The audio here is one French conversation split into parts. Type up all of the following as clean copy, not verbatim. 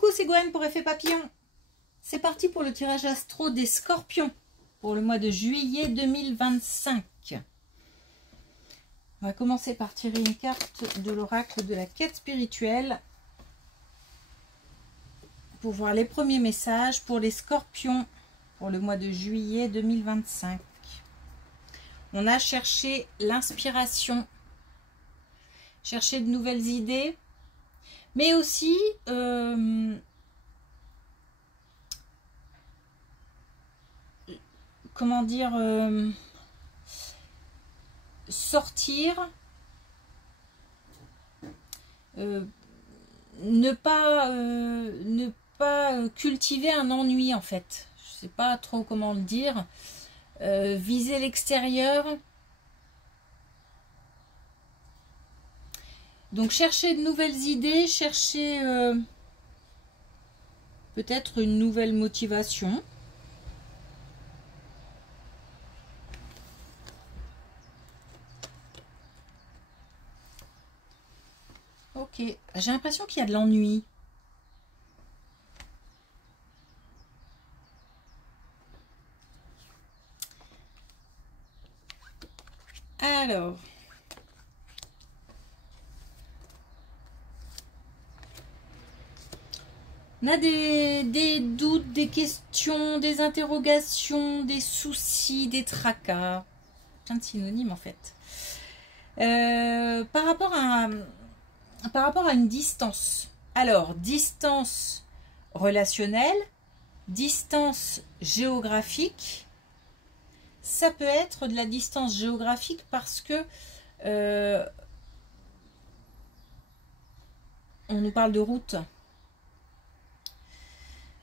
Coucou, c'est Gwen pour Effet Papillon. C'est parti pour le tirage astro des Scorpions pour le mois de juillet 2025. On va commencer par tirer une carte de l'oracle de la quête spirituelle pour voir les premiers messages pour les Scorpions pour le mois de juillet 2025. On a cherché l'inspiration, cherché de nouvelles idées, mais aussi comment dire, sortir, ne pas cultiver un ennui en fait. Je sais pas trop comment le dire. Viser l'extérieur. Donc chercher de nouvelles idées, chercher peut-être une nouvelle motivation. Ok, j'ai l'impression qu'il y a de l'ennui. Alors, on a des doutes, des questions, des interrogations, des soucis, des tracas. Plein de synonymes en fait. Par rapport à une distance. Alors, distance relationnelle, distance géographique. Ça peut être de la distance géographique parce que on nous parle de route.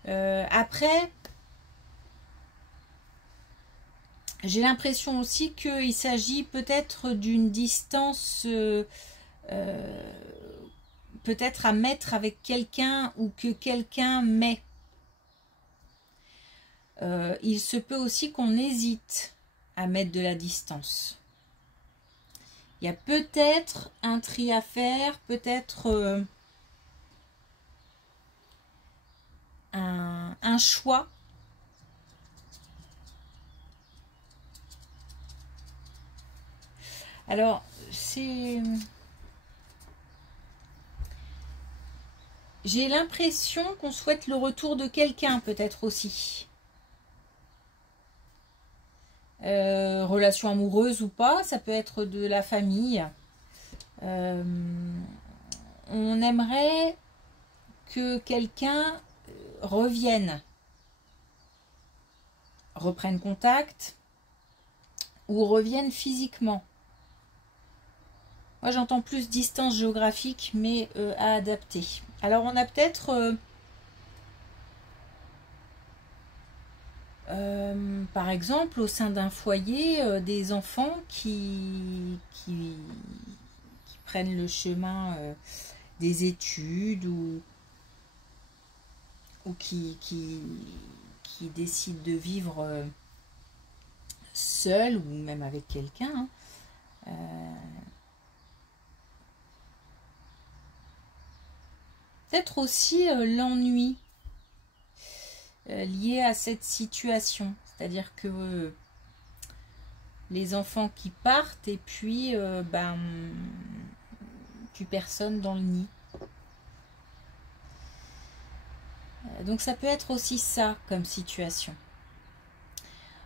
Après, j'ai l'impression aussi qu'il s'agit peut-être d'une distance peut-être à mettre avec quelqu'un ou que quelqu'un met. Il se peut aussi qu'on hésite à mettre de la distance. Il y a peut-être un tri à faire, peut-être un choix. Alors, c'est... J'ai l'impression qu'on souhaite le retour de quelqu'un, peut-être aussi. Relation amoureuse ou pas, ça peut être de la famille. On aimerait que quelqu'un revienne, reprenne contact ou revienne physiquement. Moi j'entends plus distance géographique mais à adapter. Alors on a peut-être par exemple au sein d'un foyer des enfants qui prennent le chemin des études ou qui décident de vivre seul ou même avec quelqu'un. Peut-être aussi l'ennui lié à cette situation. C'est-à-dire que les enfants qui partent et puis plus personne dans le nid. Donc ça peut être aussi ça comme situation.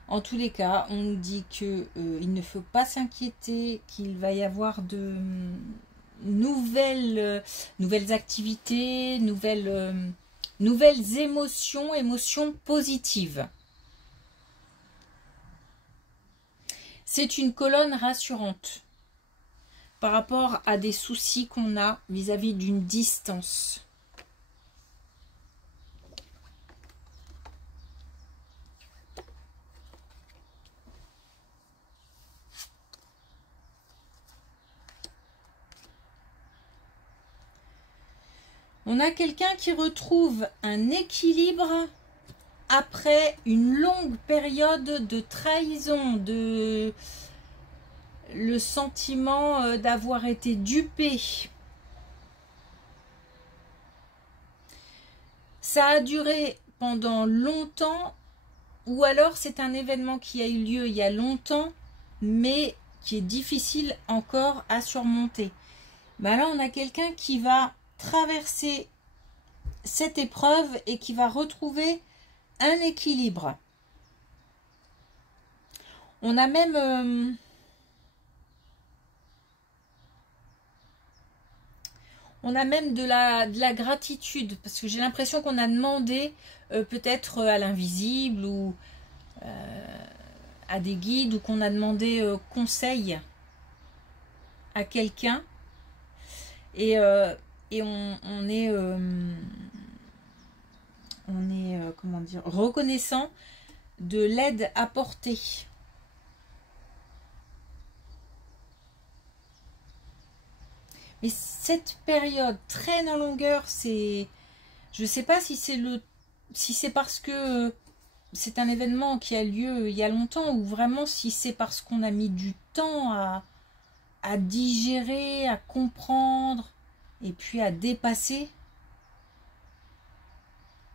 En tous les cas, on nous dit que il ne faut pas s'inquiéter, qu'il va y avoir de nouvelles activités, nouvelles émotions positives. C'est une colonne rassurante par rapport à des soucis qu'on a vis-à-vis d'une distance. On a quelqu'un qui retrouve un équilibre après une longue période de trahison, le sentiment d'avoir été dupé. ça a duré pendant longtemps, ou alors c'est un événement qui a eu lieu il y a longtemps, mais qui est difficile encore à surmonter. Ben là, on a quelqu'un qui va traverser cette épreuve et qui va retrouver un équilibre. On a même... on a même de la gratitude, parce que j'ai l'impression qu'on a demandé peut-être à l'invisible ou à des guides, ou qu'on a demandé conseil à quelqu'un. Et on est comment dire, reconnaissant de l'aide apportée. Mais cette période traîne en longueur, c'est... Je ne sais pas si c'est parce que c'est un événement qui a lieu il y a longtemps, ou vraiment si c'est parce qu'on a mis du temps à digérer, à comprendre, et puis à dépasser.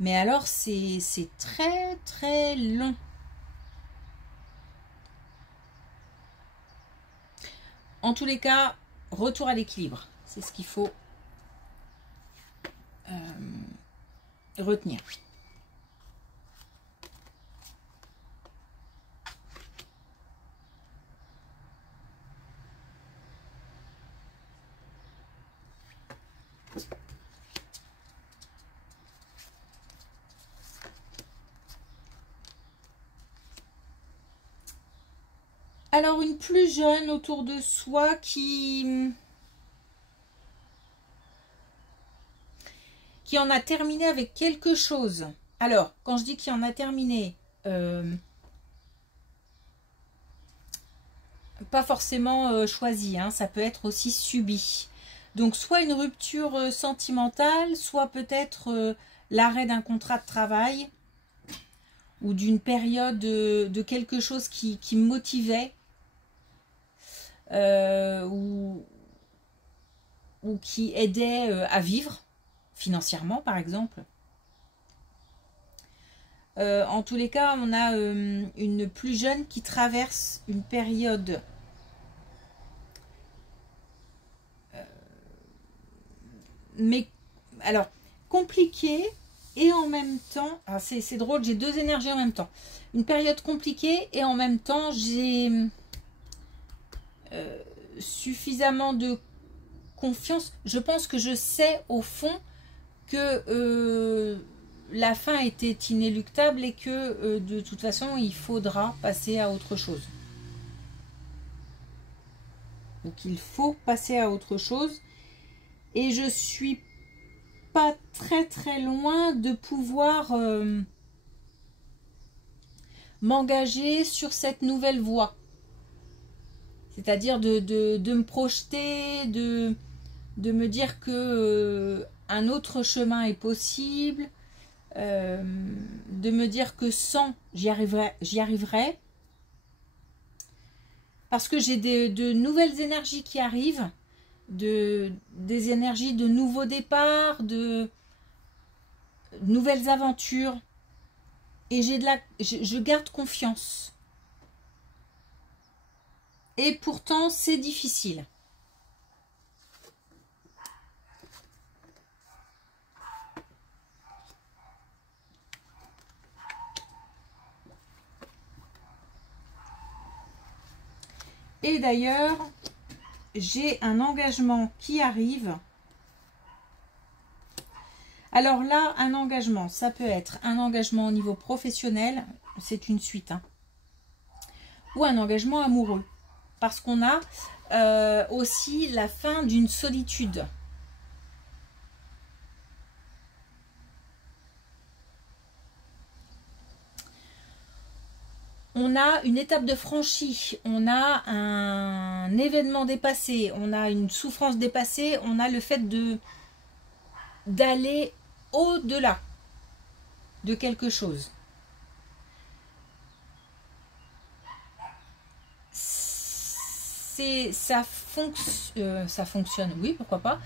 Mais alors, c'est très très long. En tous les cas, retour à l'équilibre. C'est ce qu'il faut retenir. Alors, une plus jeune autour de soi qui en a terminé avec quelque chose. Alors, quand je dis qu'il en a terminé, pas forcément choisi, hein, ça peut être aussi subi. Donc, soit une rupture sentimentale, soit peut-être l'arrêt d'un contrat de travail, ou d'une période de quelque chose qui me motivait, ou qui aidait à vivre financièrement, par exemple. En tous les cas, on a une plus jeune qui traverse une période mais alors compliquée, et en même temps, c'est drôle, j'ai deux énergies en même temps. Une période compliquée et en même temps j'ai suffisamment de confiance. Je pense que je sais au fond que la fin était inéluctable et que de toute façon il faudra passer à autre chose. Donc il faut passer à autre chose, et je suis pas très très loin de pouvoir m'engager sur cette nouvelle voie. C'est-à-dire de me projeter, de me dire que un autre chemin est possible, de me dire que sans, j'y arriverai. Parce que j'ai de nouvelles énergies qui arrivent, des énergies de nouveaux départs, de nouvelles aventures. Et je garde confiance. Et pourtant, c'est difficile. Et d'ailleurs, j'ai un engagement qui arrive. Alors là, un engagement, ça peut être un engagement au niveau professionnel, c'est une suite, hein, ou un engagement amoureux. Parce qu'on a aussi la fin d'une solitude. On a une étape de franchie, on a un événement dépassé, on a une souffrance dépassée, on a le fait d'aller au-delà de quelque chose. Ça fonctionne, oui, pourquoi pas.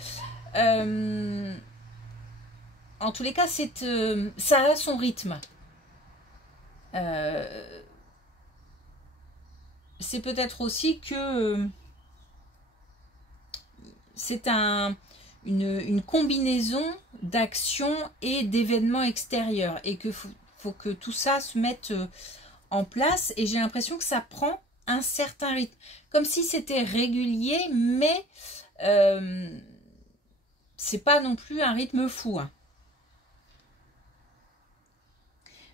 en tous les cas, ça a son rythme. C'est peut-être aussi que c'est une combinaison d'actions et d'événements extérieurs et que faut que tout ça se mette en place, et j'ai l'impression que ça prend un certain rythme, comme si c'était régulier, mais c'est pas non plus un rythme fou, hein.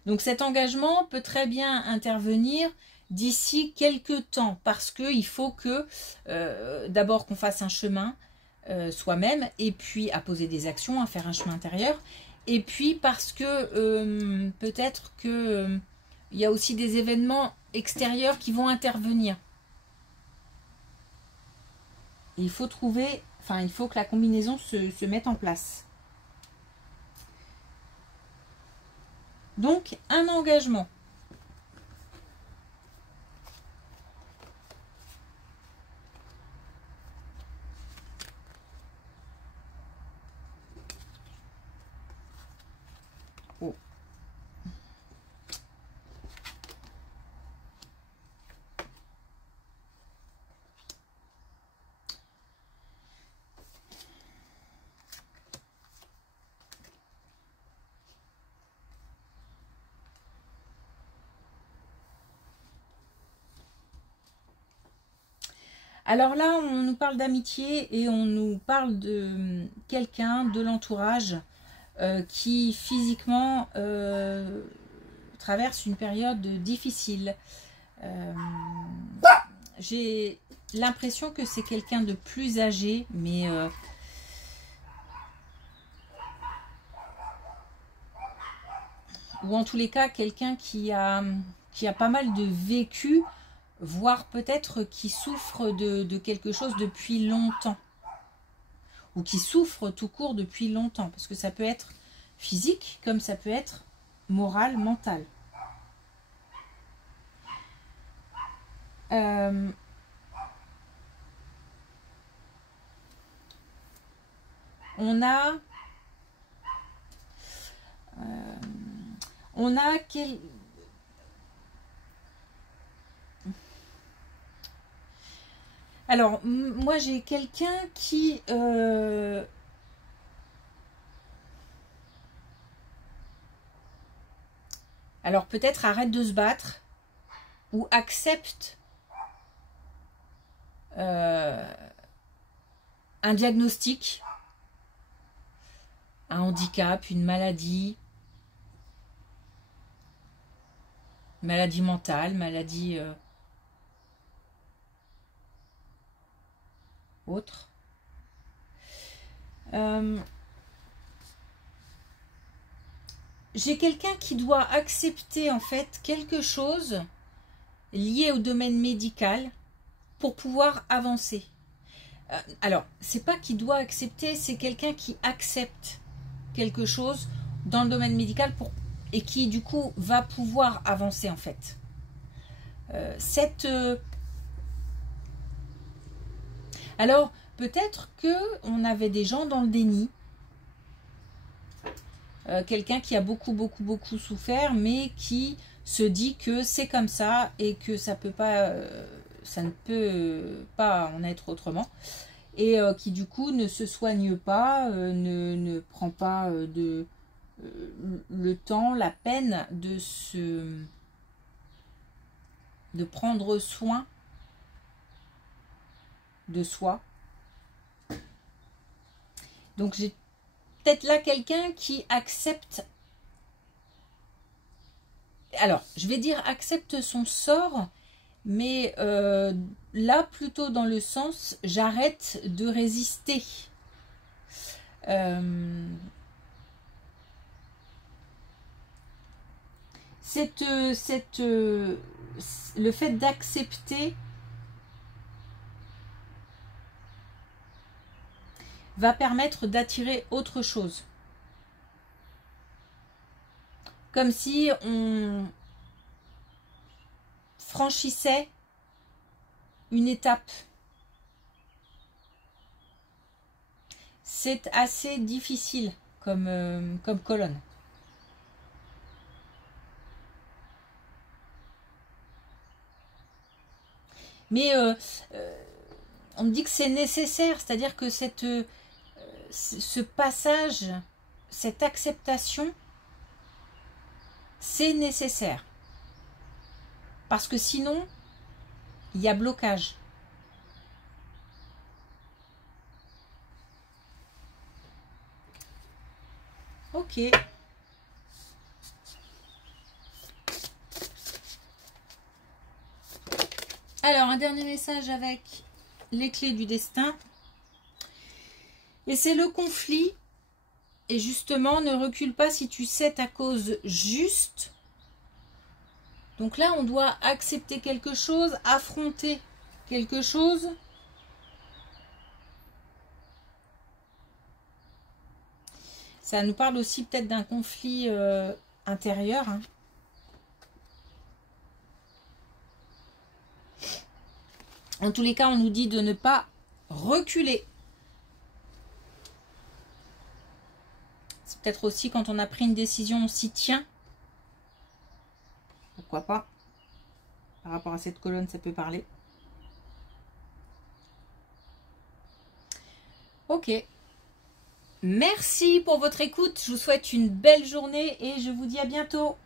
Donc cet engagement peut très bien intervenir d'ici quelques temps, parce qu'il faut que d'abord qu'on fasse un chemin soi-même, et puis à poser des actions, à faire un chemin intérieur, et puis parce que peut-être que il y a aussi des événements extérieurs qui vont intervenir. Et il faut trouver, enfin il faut que la combinaison se mette en place. Donc un engagement. Oh. Alors là, on nous parle d'amitié et on nous parle de quelqu'un de l'entourage qui physiquement traverse une période difficile. J'ai l'impression que c'est quelqu'un de plus âgé, mais ou en tous les cas quelqu'un qui a pas mal de vécu, voire peut-être qui souffre de quelque chose depuis longtemps, ou qui souffre tout court depuis longtemps, parce que ça peut être physique comme ça peut être moral, mental. On a quel... Alors, moi j'ai quelqu'un qui alors peut-être arrête de se battre ou accepte un diagnostic, un handicap, une maladie mentale, maladie autre. J'ai quelqu'un qui doit accepter en fait quelque chose lié au domaine médical pour pouvoir avancer. Alors, c'est pas qu'il doit accepter, c'est quelqu'un qui accepte quelque chose dans le domaine médical et qui du coup va pouvoir avancer en fait. Alors, peut-être qu'on avait des gens dans le déni. Quelqu'un qui a beaucoup souffert, mais qui se dit que c'est comme ça et que ça ne peut pas en être autrement. Et qui du coup ne se soigne pas, ne prend pas le temps, la peine de prendre soin de soi. Donc j'ai peut-être là quelqu'un qui accepte, alors je vais dire accepte son sort, mais là plutôt dans le sens j'arrête de résister. Le fait d'accepter va permettre d'attirer autre chose. Comme si on franchissait une étape. C'est assez difficile comme colonne. Mais on me dit que c'est nécessaire, c'est-à-dire que ce passage, cette acceptation, c'est nécessaire. Parce que sinon, il y a blocage. Ok. Alors, un dernier message avec les clés du destin. Et c'est le conflit. Et justement, ne recule pas si tu sais ta cause juste. Donc là, on doit accepter quelque chose, affronter quelque chose. Ça nous parle aussi peut-être d'un conflit intérieur. Hein. En tous les cas, on nous dit de ne pas reculer. C'est peut-être aussi quand on a pris une décision, on s'y tient. Pourquoi pas? Par rapport à cette colonne, ça peut parler. Ok. Merci pour votre écoute. Je vous souhaite une belle journée et je vous dis à bientôt.